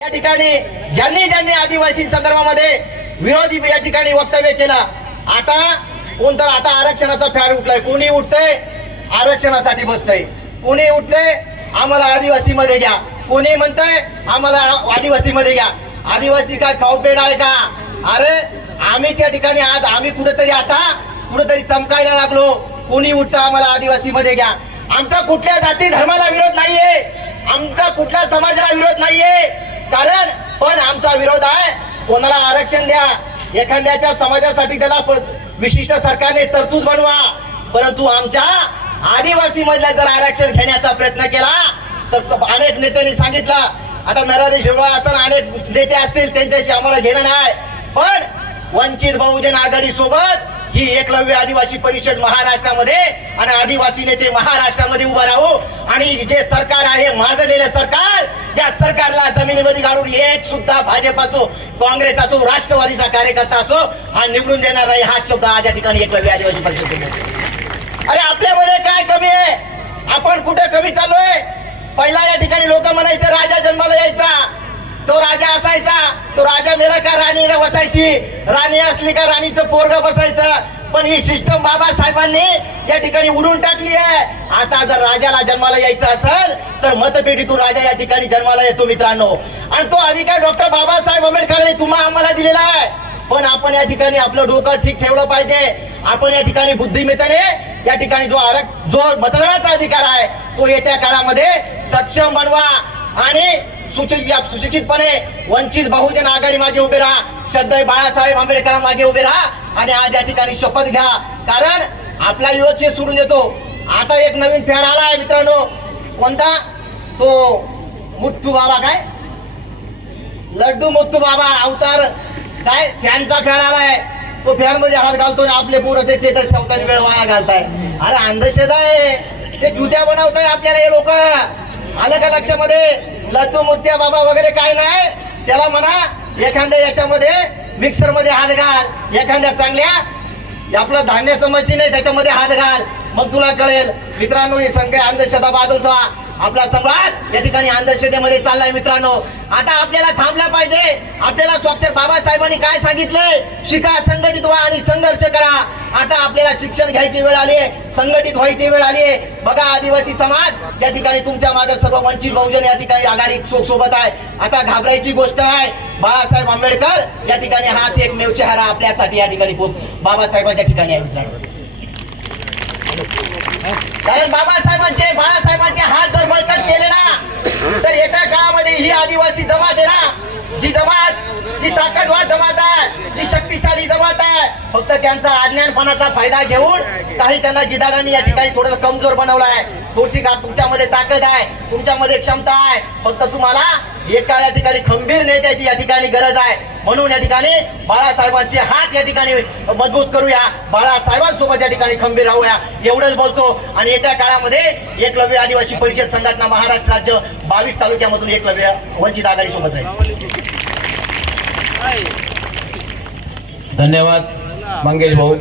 या ठिकाणी ज्यांनी ज्यांनी आदिवासी संदर्भामध्ये विरोधी या ठिकाणी वक्तव्य केलं आता कोणतं आता आरक्षणाचा फॅड उठलाय. कोणी उठतंय? आरक्षणासाठी बसतंय. कोणी उठतंय? आम्हाला आदिवासी मध्ये घ्या. कोणी म्हणतंय? आम्हाला आदिवासी मध्ये घ्या. आदिवासी काय खाऊपेड आहे का? अरे आम्हीच या ठिकाणी आज आम्ही कुठेतरी आता कुठेतरी चमकायला लागलो. कोणी उठतं? आम्हाला आदिवासी मध्ये घ्या. आमचा कुठल्या जाती धर्माला विरोध नाहीये आमचा कुठल्या समाजाला विरोध नाहीये कारण पण आमचा विरोध आहे. कोणाला आरक्षण द्या. एखाद्याच्या समाजासाठी त्याला प- विशिष्ट सरकारने तरतूद बनवा. परंतु आमच्या आदिवासी मधल्या जर आरक्षण घेण्याचा प्रयत्न केला तर अनेक नेत्यांनी सांगितलं आता नरारी शिवळा असताना अनेक नेते असतील त्यांच्याशी आम्हाला घेणं नाही. पण वंचित बहुजन आघाडी सोबत ही एकलव्य आदिवासी परिषद महाराष्ट्रामध्ये आणि आदिवासी नेते महाराष्ट्रामध्ये उभा राहू. आणि जे सरकार आहे माजलेलं सरकार या सरकारला जमिनीमध्ये काढून एक सुद्धा भाजप असो काँग्रेस असो राष्ट्रवादीचा कार्यकर्ता असो हा निवडून देणार नाही हा शब्द आज या ठिकाणी एकलव्य आदिवासी परिषद अरे आपल्यामध्ये काय कमी आहे? आपण कुठे कमी चालू आहे पहिला या ठिकाणी लोक म्हणायचं राजा जन्माला यायचा. तो राजा असायचा. तो राजा मेला का राणी बसायची? राणी असली का राणीचं पोरग बसायचं? पण ही सिस्टम बाबासाहेबांनी या ठिकाणी उडून टाकली आहे. आता जर राजाला जन्माला यायचं असेल तर मतपेटीतून राजा या ठिकाणी जन्माला येतो मित्रांनो. आणि तो अधिकार डॉक्टर बाबासाहेब आंबेडकरांनी तुम्हा आम्हाला दिलेला आहे. पण आपण या ठिकाणी आपलं डोकं ठीक ठेवलं पाहिजे. आपण या ठिकाणी बुद्धिमत्तेने या ठिकाणी जो आरक जो मतदानाचा अधिकार आहे तो येत्या काळामध्ये सक्षम बनवा. आणि सुशिक्षित सुशिक्षितपणे वंचित बहुजन आघाडी मागे उभे राहा. श्रद्धा बाळासाहेब आंबेडकर मागे उभे राहा आणि आज या ठिकाणी शपथ घ्या. कारण आपला युवक हे सोडून देतो आता एक नवीन फॅन आला आहे मित्रांनो. कोणता? तो मुठ्ठू बाबा काय? लड्डू मुठ्ठू बाबा अवतार काय? फॅनचा फॅन आलाय तो फॅनमध्ये हात घालतो आणि आपले पोरं ते स्टेटस ठेवताना वेळ वाया घालताय. अरे अंधश्रद्धा आहे. ते जुत्या बनवताय आपल्याला हे लोक. आलं का लक्षामध्ये? लतू मुत्या बाबा वगैरे काय नाही. त्याला म्हणा एखाद्या याच्यामध्ये मिक्सरमध्ये हात घाल. एखाद्या चांगल्या आपलं धान्याचं मशीन आहे त्याच्यामध्ये हात घाल. मग तुला कळेल. मित्रांनो ही संख्या अंधश्रद्धा बाजूला आपला समाज या ठिकाणी अंधश्रद्धेमध्ये चाललाय मित्रांनो. आता आपल्याला थांबला पाहिजे. आपल्याला स्वच्छ बाबासाहेबांनी काय सांगितलंय? शिका संघटित व्हा आणि संघर्ष करा. आता आपल्याला शिक्षण घ्यायची वेळ आली संघटित व्हायची वेळ आली बघा आदिवासी समाज या ठिकाणी तुमच्या मागे सर्व वंचित बहुजन या ठिकाणी आघाडी सोबत आहे. आता घाबरायची गोष्ट आहे. बाळासाहेब आंबेडकर या ठिकाणी हाच एकमेव चेहरा आपल्यासाठी या ठिकाणी खूप बाबासाहेबांच्या ठिकाणी आहे मित्रांनो. कारण बाबासाहेबांचे बाळासाहेबांचे हात जर बळकट केले ना तर येत्या काळामध्ये ही आदिवासी जमात आहे ना जी जमात जी ताकदवार जमात आहे जी शक्तिशाली जमात आहे फक्त त्यांचा अज्ञानपणाचा फायदा घेऊन काही त्यांना गिदाडांनी या ठिकाणी थोडस कमजोर बनवलं आहे थोडीशी का तुमच्यामध्ये ताकद आहे तुमच्यामध्ये क्षमता आहे. फक्त तुम्हाला एका या ठिकाणी खंबीर नेत्याची या ठिकाणी गरज आहे. म्हणून या ठिकाणी बाळासाहेबांचे हात या ठिकाणी मजबूत करूया. बाळासाहेबांसोबत या ठिकाणी खंबीर राहूया. एवढंच बोलतो. आणि येत्या काळामध्ये एकलव्य आदिवासी परिषद संघटना महाराष्ट्र राज्य बावीस तालुक्यामधून एकलव्य वंचित आघाडी सोबत आहे धन्यवाद. मंगेश भाऊ.